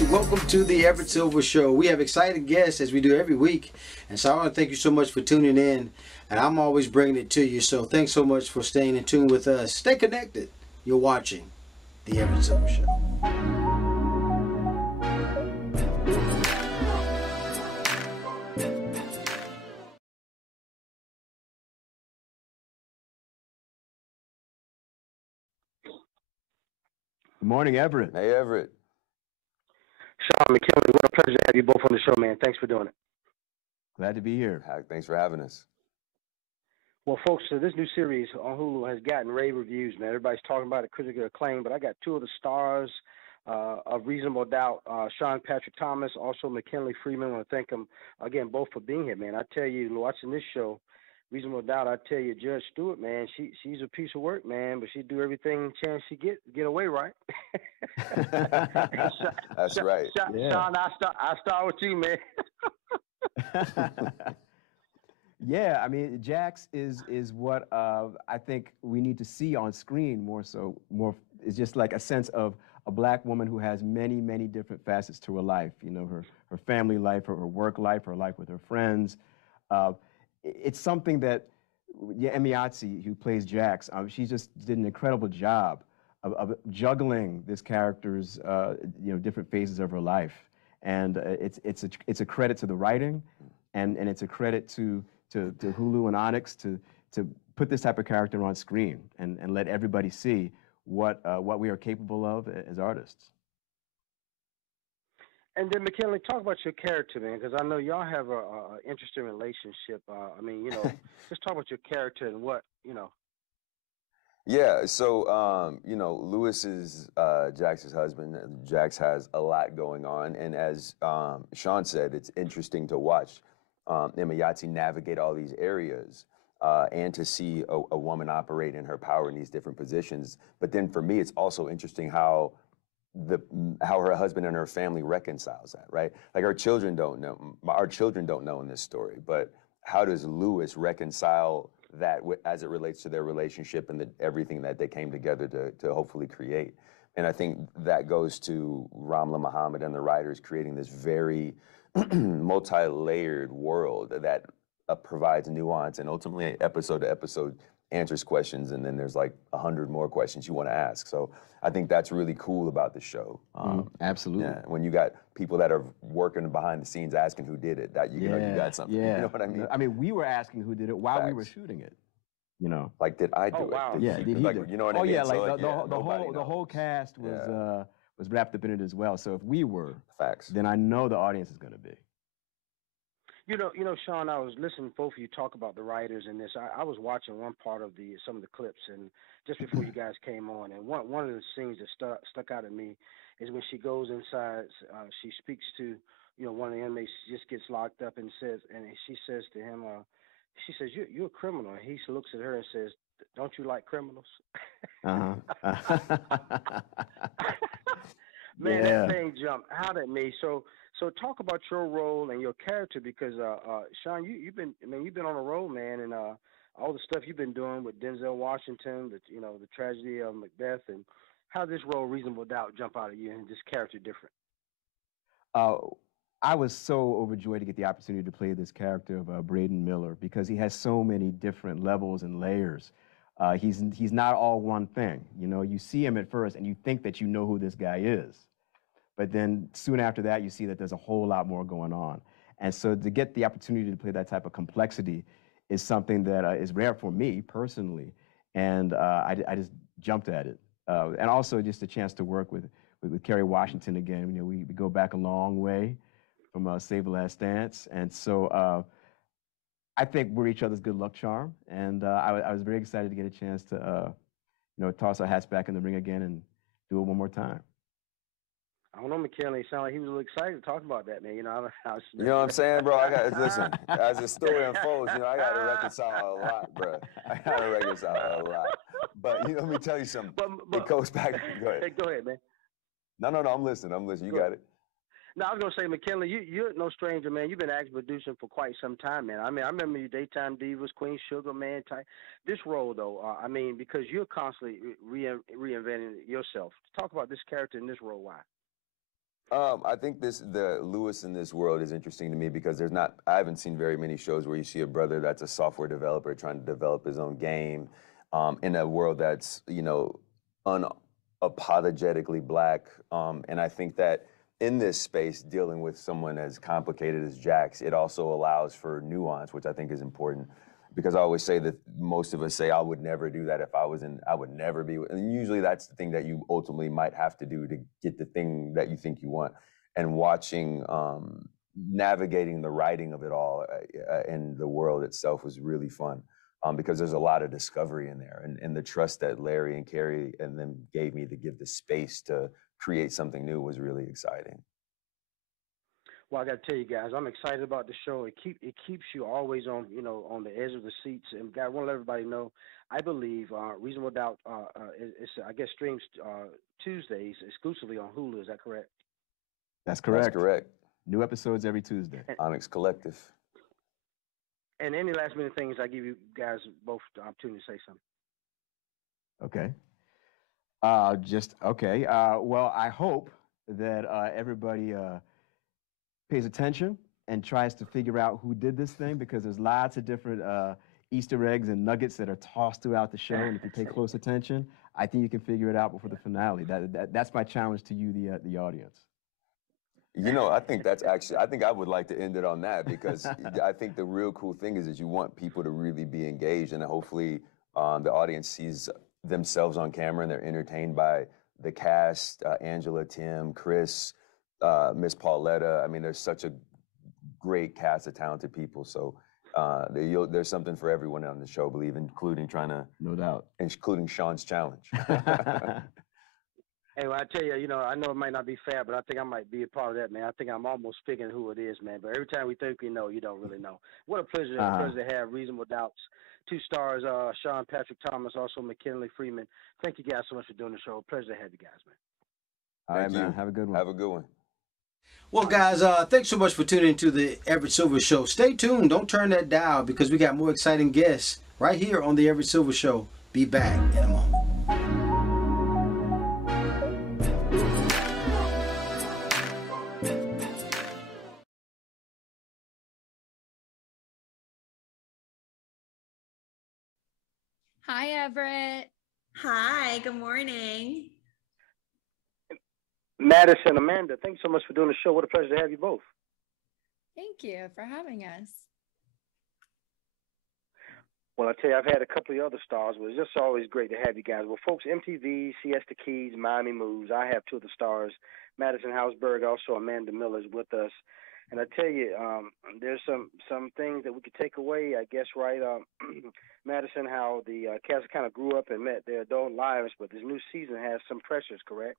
guys, welcome to the Everett Silver Show. We have exciting guests as we do every week, and so I want to thank you so much for tuning in, and I'm always bringing it to you, so thanks so much for staying in tune with us. Stay connected. You're watching the Everett Silver Show. Good morning, Everett. Hey, Everett. Sean, McKinley, what a pleasure to have you both on the show, man. Thanks for doing it. Glad to be here. Thanks for having us. Well, folks, this new series on Hulu has gotten rave reviews, man. Everybody's talking about it, critically acclaimed, but I got two of the stars of Reasonable Doubt, Sean Patrick Thomas, also McKinley Freeman. I want to thank them, again, both for being here, man. I tell you, watching this show, Reasonable Doubt, I tell you, Judge Stewart, man, she's a piece of work, man, but she do everything chance she get away, right? That's right. Sean, I start with you, man. Yeah, I mean, Jax is what I think we need to see on screen more so. It's just like a sense of a black woman who has many, many different facets to her life. You know, her family life, her work life, her life with her friends. It's something that Emi Atsi, who plays Jax, she just did an incredible job of juggling this character's different phases of her life, and it's a credit to the writing, and it's a credit to Hulu and Onyx to put this type of character on screen and let everybody see what we are capable of as artists. And then, McKinley, talk about your character, man, because I know y'all have a interesting relationship. I mean, just talk about your character and what, Yeah, so, Lewis is Jax's husband. Jax has a lot going on. And as Sean said, it's interesting to watch Emi navigate all these areas and to see a woman operate in her power in these different positions. But then for me, it's also interesting how her husband and her family reconciles that, right? Like our children don't know in this story, but how does Lewis reconcile that as it relates to their relationship and everything that they came together to hopefully create? And I think that goes to Ramla Muhammad and the writers creating this very multi-layered world that provides nuance and ultimately episode to episode answers questions, and then there's like 100 more questions you want to ask. So I think that's really cool about the show. Absolutely. Yeah, when you got people that are working behind the scenes asking who did it, that you got something. Yeah. You know what I mean? I mean, we were asking who did it while we were shooting it. Like, did I do it? Wow. Did he do it? You know what I mean? Yeah, So, the whole cast was wrapped up in it as well. So if we were, then I know the audience is going to be. Sean, I was listening to both of you talk about the writers in this. I was watching one part of some of the clips, and just before you guys came on, and one of the scenes that stuck out at me is when she goes inside. She speaks to one of the inmates, just gets locked up, and she says to him, she says, "You're a criminal." And he looks at her and says, "Don't you like criminals?" Man, that thing jumped out at me. So talk about your role and your character, because Sean, you've been on a roll, man, and all the stuff you've been doing with Denzel Washington, the tragedy of Macbeth, and how this role, Reasonable Doubt, jump out at you and this character different. I was so overjoyed to get the opportunity to play this character of Braden Miller, because he has so many different levels and layers. He's not all one thing. You see him at first and you think that you know who this guy is. But then soon after that, you see that there's a whole lot more going on. And so to get the opportunity to play that type of complexity is something that is rare for me personally. And I just jumped at it. And also just a chance to work with Kerry Washington again. We go back a long way from Save the Last Dance. And so I think we're each other's good luck charm. And I was very excited to get a chance to toss our hats back in the ring again and do it one more time. I don't know, McKinley. Sound like he was a little excited to talk about that, man. You know what I'm saying, bro? I got listen. As the story unfolds, I got to reconcile a lot, bro. I got to reconcile a lot. But let me tell you something. It goes back. Go ahead. Hey, go ahead, man. No. I'm listening. You got it. No, I was gonna say, McKinley, you're no stranger, man. You've been acting producing for quite some time, man. I mean, I remember you Daytime Divas, Queen Sugar, man. This role, though, because you're constantly reinventing yourself. Talk about this character in this role. Why? I think the Lewis in this world is interesting to me because I haven't seen very many shows where you see a brother that's a software developer trying to develop his own game in a world that's, unapologetically black. And I think that in this space, dealing with someone as complicated as Jax, it also allows for nuance, which I think is important. Because I always say that most of us say, I would never do that if I would never be. And usually that's the thing that you ultimately might have to do to get the thing that you think you want. And watching, navigating the writing of it all and the world itself was really fun because there's a lot of discovery in there. And the trust that Larry and Carrie and them gave me to give the space to create something new was really exciting. Well, I got to tell you guys, I'm excited about the show. It keeps you always on on the edge of the seats. And I want to let everybody know, I believe Reasonable Doubt it's I guess streams Tuesdays exclusively on Hulu. Is that correct? That's correct. That's correct. New episodes every Tuesday. Onyx Collective. And any last minute things, I give you guys both the opportunity to say something. Okay. Well, I hope that everybody pays attention and tries to figure out who did this thing, because there's lots of different Easter eggs and nuggets that are tossed throughout the show. And if you pay close attention, I think you can figure it out before the finale. That's my challenge to you, the audience. I think I think I would like to end it on that, because I think the real cool thing is you want people to really be engaged, and hopefully the audience sees themselves on camera and they're entertained by the cast, Angela, Tim, Chris, Miss Pauletta. I mean, there's such a great cast of talented people. So there's something for everyone on the show, I believe, including no doubt, including Sean's challenge. Hey, well, I tell you, I know it might not be fair, but I think I might be a part of that, man. I think I'm almost figuring who it is, man. But every time we think we know, you don't really know. What a pleasure to have Reasonable Doubts. 2 stars, Sean Patrick Thomas, also McKinley Freeman. Thank you guys so much for doing the show. Pleasure to have you guys, man. All right, man. Have a good one. Have a good one. Well, guys, thanks so much for tuning into the Everett Silver Show. Stay tuned. Don't turn that dial, because we got more exciting guests right here on the Everett Silver Show. Be back in a moment. Hi, Everett. Hi, good morning. Madisson, Amanda, thanks so much for doing the show. What a pleasure to have you both. Thank you for having us. Well, I tell you, I've had a couple of other stars, but it's just always great to have you guys. Well, folks, MTV, Siesta Keys, Miami Moves. I have 2 of the stars, Madisson Hausburg, also Amanda Miller is with us. And I tell you, there's some things that we could take away, I guess, right? Madisson, how the cast kind of grew up and met their adult lives, but this new season has some pressures, correct?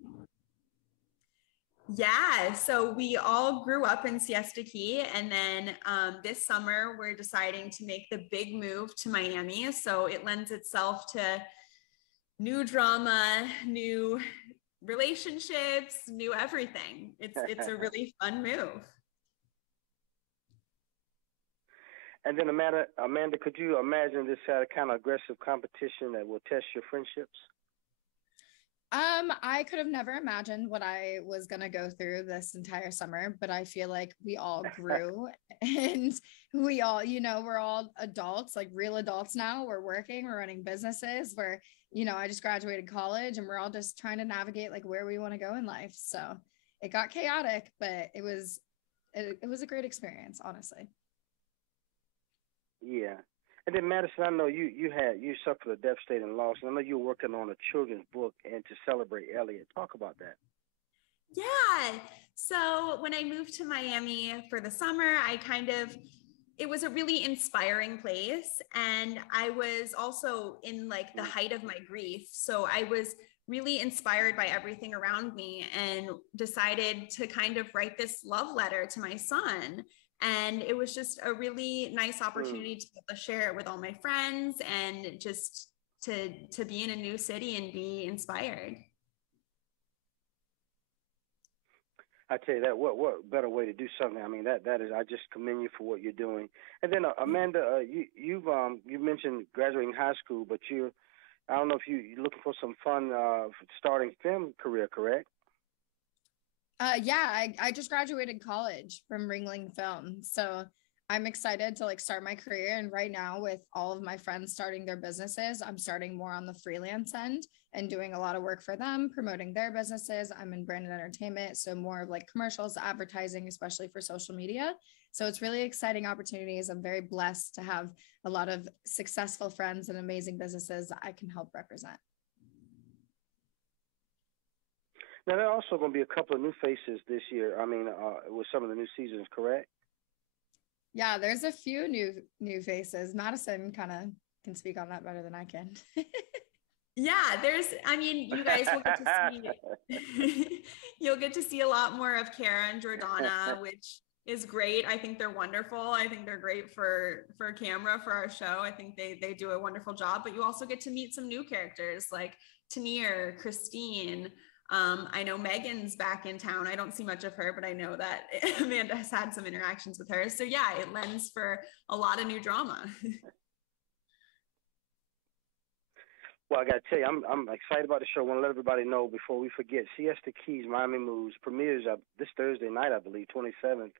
Yeah, so we all grew up in Siesta Key, and then this summer we're deciding to make the big move to Miami. So it lends itself to new drama, new relationships, new everything. It's a really fun move. And then Amanda, could you imagine this kind of aggressive competition that will test your friendships? I could have never imagined what I was going to go through this entire summer, but I feel like we all grew and we all, we're all adults, like real adults now. We're working, we're running businesses, I just graduated college, and we're all just trying to navigate like where we want to go in life. So it got chaotic, but it was a great experience, honestly. Yeah. And then Madisson, I know you suffered a devastating loss, and I know you're working on a children's book and to celebrate Elliot. Talk about that. Yeah. So when I moved to Miami for the summer, it was a really inspiring place. And I was also in like the height of my grief. So I was really inspired by everything around me and decided to kind of write this love letter to my son. And it was just a really nice opportunity to be able to share it with all my friends and just to be in a new city and be inspired. I tell you that, what better way to do something? I mean, that is, I just commend you for what you're doing. And then Amanda, you mentioned graduating high school, but I don't know if you're looking for some fun starting film career, correct? Yeah, I just graduated college from Ringling Film. So I'm excited to like start my career. And right now, with all of my friends starting their businesses, I'm starting more on the freelance end and doing a lot of work for them, promoting their businesses. I'm in branded entertainment, so more of like commercials, advertising, especially for social media. So it's really exciting opportunities. I'm very blessed to have a lot of successful friends and amazing businesses that I can help represent. Now, there are also going to be a couple of new faces this year. I mean, with some of the new seasons, correct? Yeah, there's a few new faces. Madisson kind of can speak on that better than I can. Yeah, I mean, you guys will get to see, you'll get to see a lot more of Kara and Jordana, which is great. I think they're wonderful. I think they're great for camera, for our show. I think they do a wonderful job, but you also get to meet some new characters like Tanir, Christine. I know Megan's back in town. I don't see much of her, but I know that Amanda has had some interactions with her. So yeah, it lends for a lot of new drama. Well, I got to tell you, I'm excited about the show. I want to let everybody know before we forget, Siesta Keys, Miami Moves premieres this Thursday night, I believe, 27th,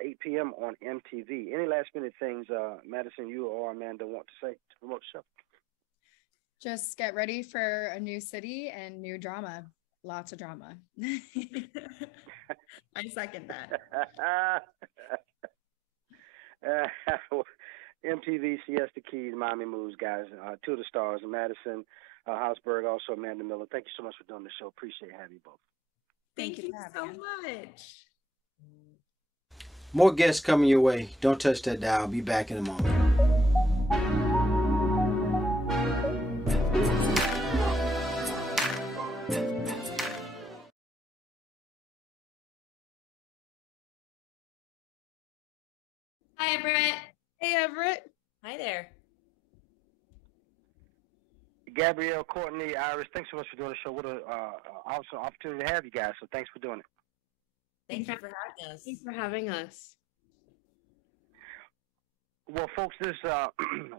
8 p.m. on MTV. Any last-minute things, Madisson, you or Amanda want to say to promote the show? Just get ready for a new city and new drama. Lots of drama. I second that. MTV, Siesta Keys, Miami Moves, guys. Two of the stars, Madisson Hausburg, also Amanda Miller. Thank you so much for doing the show. Appreciate having you both. Thank you so much. More guests coming your way. Don't touch that dial. I'll be back in a moment. Hi, Everett. Hey, Everett. Hi there. Gabrielle, Courtney, Iris, thanks so much for doing the show. What an awesome opportunity to have you guys, so thanks for doing it. Thank you for having us. Thanks for having us. Well, folks, this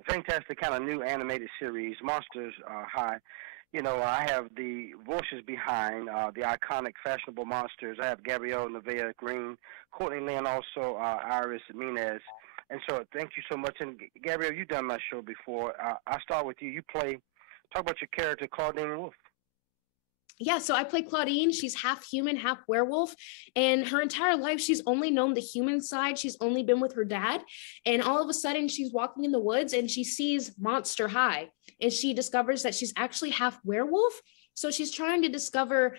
fantastic kind of new animated series, Monsters High. You know, I have the voices behind the iconic fashionable monsters. I have Gabrielle, Nevaeh Green, Courtney Lynn, also Iris Minez. And so thank you so much. And Gabrielle, you've done my show before. I'll start with you. You talk about your character, Claudine Wolf. Yeah, so I play Claudine. She's half human, half werewolf. And her entire life, she's only known the human side. She's only been with her dad. And all of a sudden, she's walking in the woods and she sees Monster High. And she discovers that she's actually half werewolf. So she's trying to discover,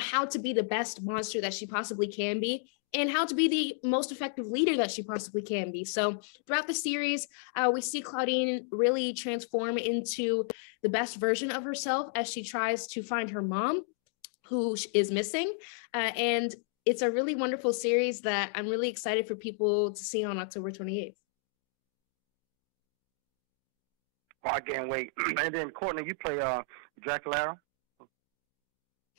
how to be the best monster that she possibly can be and how to be the most effective leader that she possibly can be. So throughout the series, we see Claudine really transform into the best version of herself as she tries to find her mom, who is missing. And it's a really wonderful series that I'm really excited for people to see on October 28th. Oh, I can't wait. And then, Courtney, you play Dracula.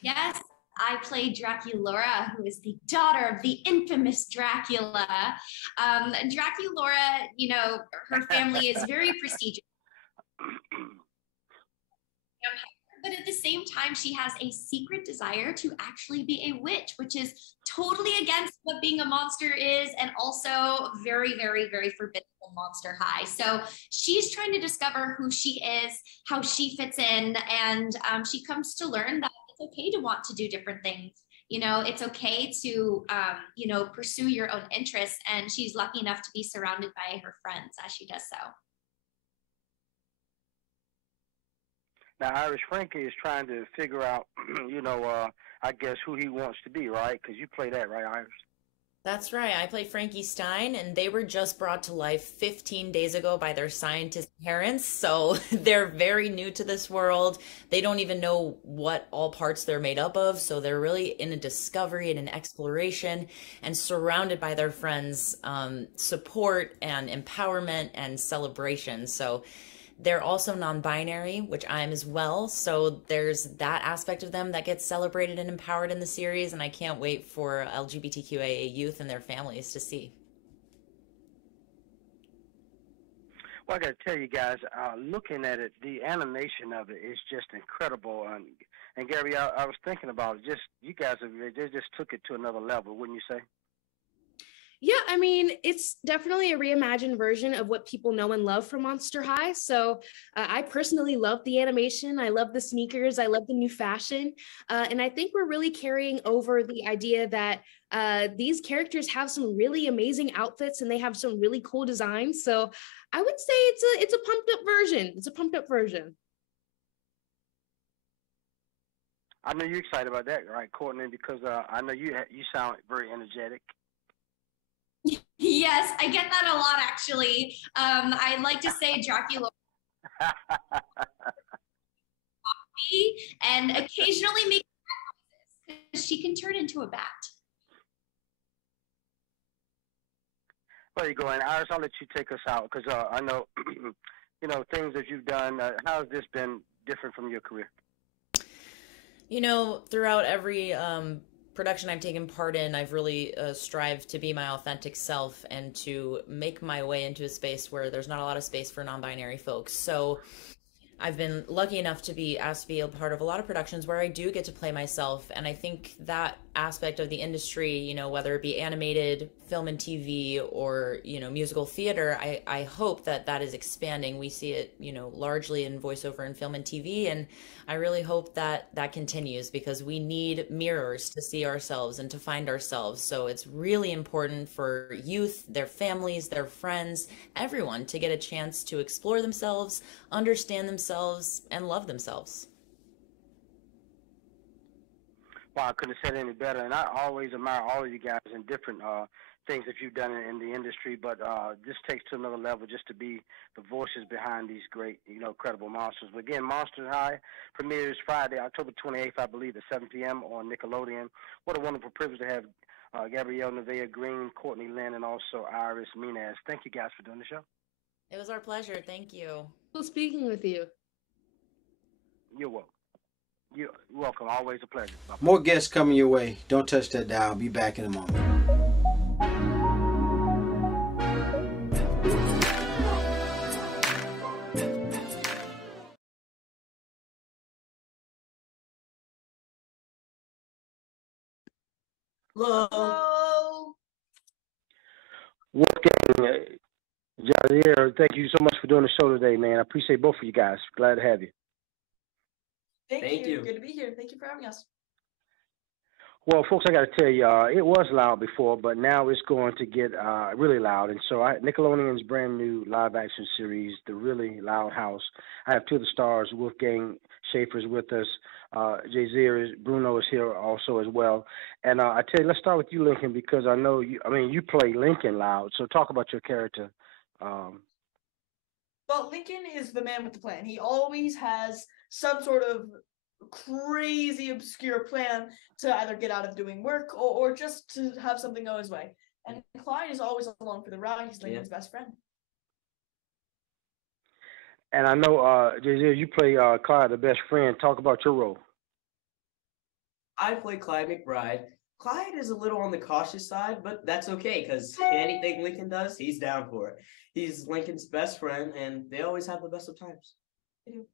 Yes, I play Draculaura, who is the daughter of the infamous Dracula. Draculaura, her family is very prestigious. But at the same time, she has a secret desire to actually be a witch, which is totally against what being a monster is, and also very, very, very forbidden in Monster High. So she's trying to discover who she is, how she fits in, and she comes to learn that it's okay to want to do different things. It's okay to, pursue your own interests, and she's lucky enough to be surrounded by her friends as she does so. Now, Irish Frankie is trying to figure out, I guess who he wants to be, right? Because you play that, right, Irish? That's right. I play Frankie Stein, and they were just brought to life 15 days ago by their scientist parents. So they're very new to this world. They don't even know what all parts they're made up of. So they're really in a discovery and an exploration, and surrounded by their friends' support and empowerment and celebration. So they're also non-binary, which I am as well. So there's that aspect of them that gets celebrated and empowered in the series. And I can't wait for LGBTQIA youth and their families to see. Well, I got to tell you guys, looking at it, the animation of it is just incredible. And And Gary, I was thinking about it. Just you guys, they just took it to another level, wouldn't you say? Yeah, I mean, it's definitely a reimagined version of what people know and love from Monster High. So I personally love the animation. I love the sneakers. I love the new fashion. And I think we're really carrying over the idea that these characters have some really amazing outfits and they have some really cool designs. So I would say it's a pumped up version. It's a pumped up version. I know you're excited about that, right, Courtney? Because I know you sound very energetic. Yes, I get that a lot, actually. I like to say Dracula and occasionally make noises because she can turn into a bat. There you go. And Iris, I'll let you take us out because I know, you know, things that you've done. How has this been different from your career? You know, throughout every production I've taken part in, I've really strived to be my authentic self and to make my way into a space where there's not a lot of space for non-binary folks. So I've been lucky enough to be asked to be a part of a lot of productions where I do get to play myself. And I think that aspect of the industry, you know, whether it be animated, film and TV, or, you know, musical theater, I hope that that is expanding. We see it, you know, largely in voiceover and film and TV. And I really hope that that continues because we need mirrors to see ourselves and to find ourselves. So it's really important for youth, their families, their friends, everyone to get a chance to explore themselves, understand themselves, and love themselves. Well, I couldn't have said it any better. And I always admire all of you guys in different things that you've done in the industry. But this takes to another level just to be the voices behind these great, you know, credible monsters. But again, Monster High premieres Friday, October 28th, I believe, at 7 p.m. on Nickelodeon. What a wonderful privilege to have Gabrielle Nevaeh Green, Courtney Lynn, and also Iris Minaz. Thank you guys for doing the show. It was our pleasure. Thank you. Well, speaking with you. You're welcome. You're welcome. Always a pleasure. Bye-bye. More guests coming your way. Don't touch that dial. I'll be back in a moment. Hello. Wolfgang, Jhazir, thank you so much for doing the show today, man. I appreciate both of you guys. Glad to have you. Thank you. Good to be here. Thank you for having us. Well, folks, I got to tell you, it was loud before, but now it's going to get really loud. And so Nickelodeon's brand new live-action series, The Really Loud House. I have two of the stars, Wolfgang Schaeffer's with us. Jhazir, Bruno is here also as well. And I tell you, let's start with you, Lincoln, because I know you play Lincoln loud. So talk about your character. Well, Lincoln is the man with the plan. He always has some sort of crazy, obscure plan to either get out of doing work or just to have something go his way. And Clyde is always along for the ride. He's Lincoln's best friend. And I know, Jhazir, you play Clyde, the best friend. Talk about your role. I play Clyde McBride. Clyde is a little on the cautious side, but that's okay because anything Lincoln does, he's down for it. He's Lincoln's best friend, and they always have the best of times. They do.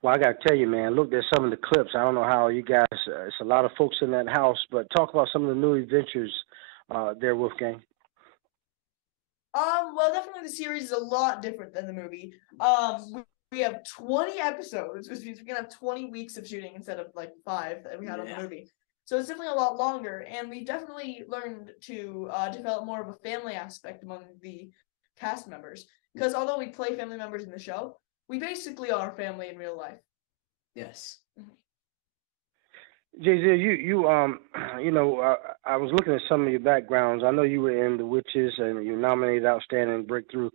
Well, I got to tell you, man, look, there's some of the clips. I don't know how you guys, it's a lot of folks in that house, but talk about some of the new adventures there, Wolfgang. Well, definitely the series is a lot different than the movie. We have 20 episodes, which means we're going to have 20 weeks of shooting instead of like 5 that we had on the movie. So it's definitely a lot longer, and we definitely learned to develop more of a family aspect among the cast members. Because although we play family members in the show, we basically are family in real life. Yes. Jhazir, I was looking at some of your backgrounds. I know you were in The Witches, and you nominated Outstanding Breakthrough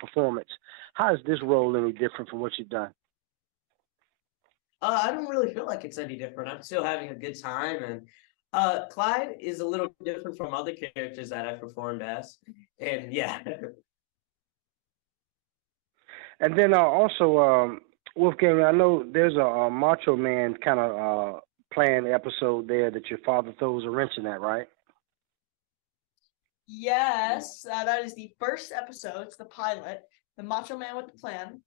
Performance. How is this role any different from what you've done? I don't really feel like it's any different. I'm still having a good time, and Clyde is a little different from other characters that I've performed as, and yeah. And then also, Wolfgang, I know there's a Macho Man kind of planned episode there that your father throws a wrench in that, right? Yes, that is the first episode. It's the pilot, the Macho Man with the Plan.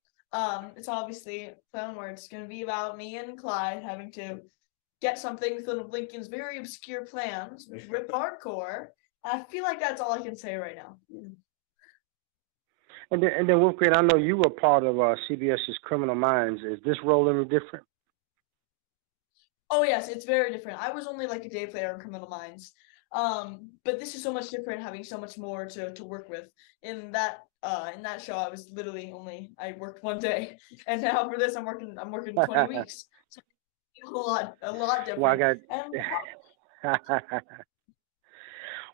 It's obviously a film where it's going to be about me and Clyde having to get something with one of Lincoln's very obscure plans, rip hardcore. I feel like that's all I can say right now. And then Wolfgand, I know you were part of CBS's Criminal Minds. Is this role any different? Oh yes, it's very different. I was only like a day player in Criminal Minds, but this is so much different, having so much more to work with. In that show, I was literally I worked one day, and now for this, I'm working 20 weeks. So a lot different.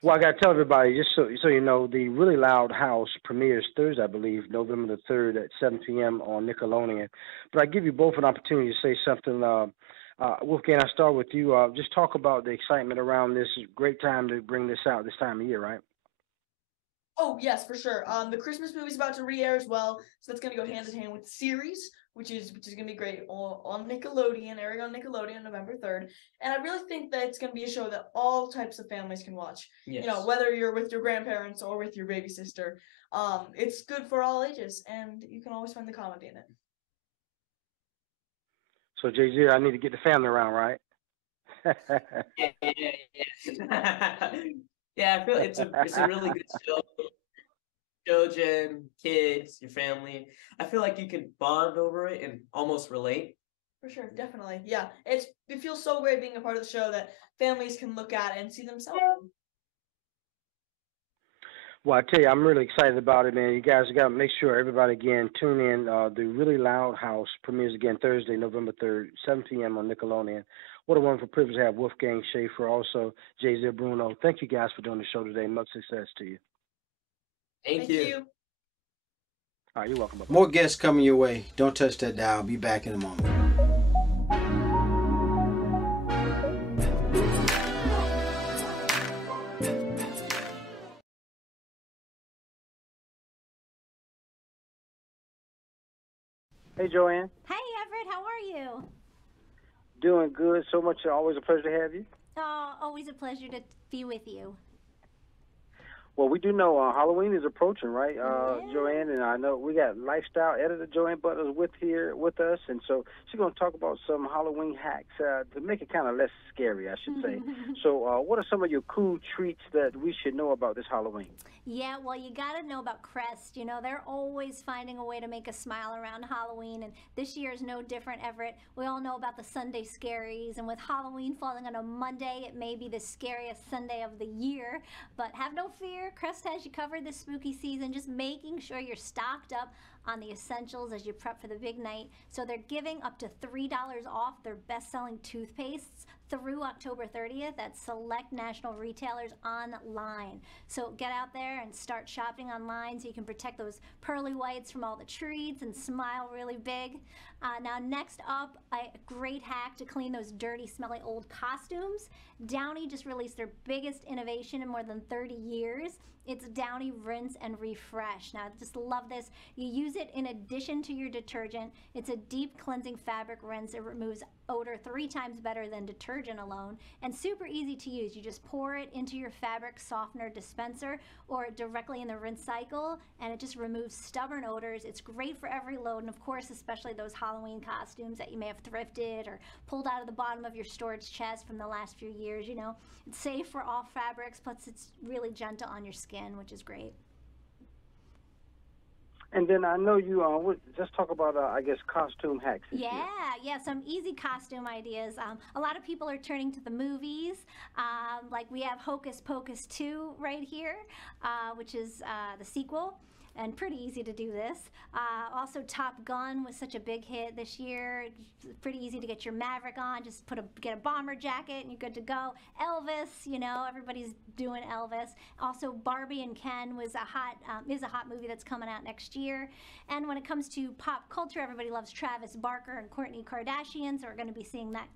Well, I got to tell everybody, just so you know, the Really Loud House premieres Thursday, I believe, November the 3rd at 7 p.m. on Nickelodeon. But I give you both an opportunity to say something. Wolfgang, I start with you. Just talk about the excitement around this. Great time to bring this out this time of year, right? Oh yes, for sure. The Christmas movie's about to re-air as well, so that's gonna go hand in hand with the series, which is gonna be great on Nickelodeon, airing on Nickelodeon November 3rd. And I really think that it's gonna be a show that all types of families can watch. Yes. You know, whether you're with your grandparents or with your baby sister, it's good for all ages, and you can always find the comedy in it. So Jhazir, I need to get the family around, right? Yeah, I feel it's a really good show. Children, kids, your family. I feel like you can bond over it and almost relate. For sure, definitely. Yeah, it feels so great being a part of the show that families can look at and see themselves in. Well, I tell you, I'm really excited about it, man. You guys got to make sure everybody, again, tune in. The Really Loud House premieres again Thursday, November 3rd, 7 p.m. on Nickelodeon. What a wonderful privilege to have Wolfgang Schaeffer, also Jhazir Bruno. Thank you guys for doing the show today. Much success to you. Thank you. All right, you're welcome. Bye-bye. More guests coming your way. Don't touch that dial. I'll be back in a moment. Hey, Joanne. Hey, Everett, how are you? Doing good. So much. Always a pleasure to have you. Oh, always a pleasure to be with you. Well, we do know Halloween is approaching, right, Yeah. Joanne? And I know we got lifestyle editor Joanne Butler's with us, and so she's going to talk about some Halloween hacks to make it kind of less scary, I should say. So what are some of your cool treats that we should know about this Halloween? Yeah, well, you got to know about Crest. You know, they're always finding a way to make us smile around Halloween, and this year is no different, Everett. We all know about the Sunday scaries, and with Halloween falling on a Monday, it may be the scariest Sunday of the year, but have no fear. Crest has you covered this spooky season, just making sure you're stocked up on the essentials as you prep for the big night. So they're giving up to $3 off their best-selling toothpastes through October 30th at select national retailers online. So get out there and start shopping online so you can protect those pearly whites from all the treats and smile really big. Now next up, a great hack to clean those dirty, smelly old costumes. Downy just released their biggest innovation in more than 30 years. It's Downy Rinse and Refresh. Now, I just love this. You use it in addition to your detergent. It's a deep cleansing fabric rinse. It removes odor 3 times better than detergent alone, and super easy to use. You just pour it into your fabric softener dispenser or directly in the rinse cycle, and it just removes stubborn odors. It's great for every load, and of course, especially those Halloween costumes that you may have thrifted or pulled out of the bottom of your storage chest from the last few years. You know, it's safe for all fabrics, plus it's really gentle on your skin, which is great. And then I know you just talk about, I guess, costume hacks. Yeah, some easy costume ideas. A lot of people are turning to the movies. Like we have Hocus Pocus 2 right here, which is the sequel. And pretty easy to do this. Also, Top Gun was such a big hit this year. It's pretty easy to get your Maverick on. Just get a bomber jacket and you're good to go. Elvis, you know, everybody's doing Elvis. Also, Barbie and Ken is a hot movie that's coming out next year. And when it comes to pop culture, everybody loves Travis Barker and Courtney Kardashian, so we're going to be seeing that.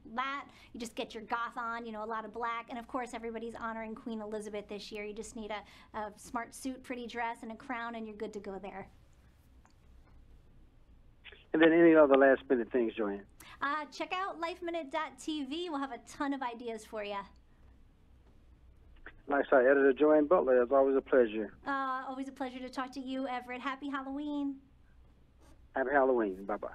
You just get your goth on, you know, a lot of black. And of course, everybody's honoring Queen Elizabeth this year. You just need a smart suit, pretty dress, and a crown, and you're good to go there. And then any other last minute things, Joanne? Check out lifeminute.tv. We'll have a ton of ideas for you. Lifestyle editor Joanne Butler. It's always a pleasure. Always a pleasure to talk to you, Everett. Happy Halloween. Happy Halloween. Bye-bye.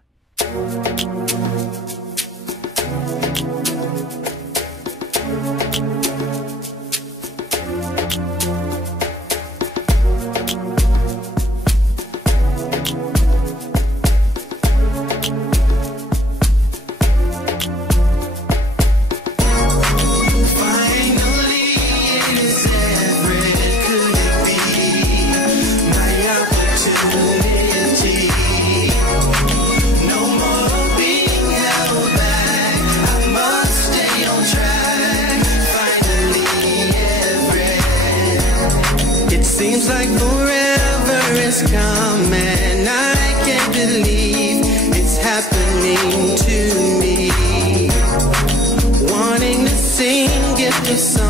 Seems like forever is coming. I can't believe it's happening to me. Wanting to sing, get the song.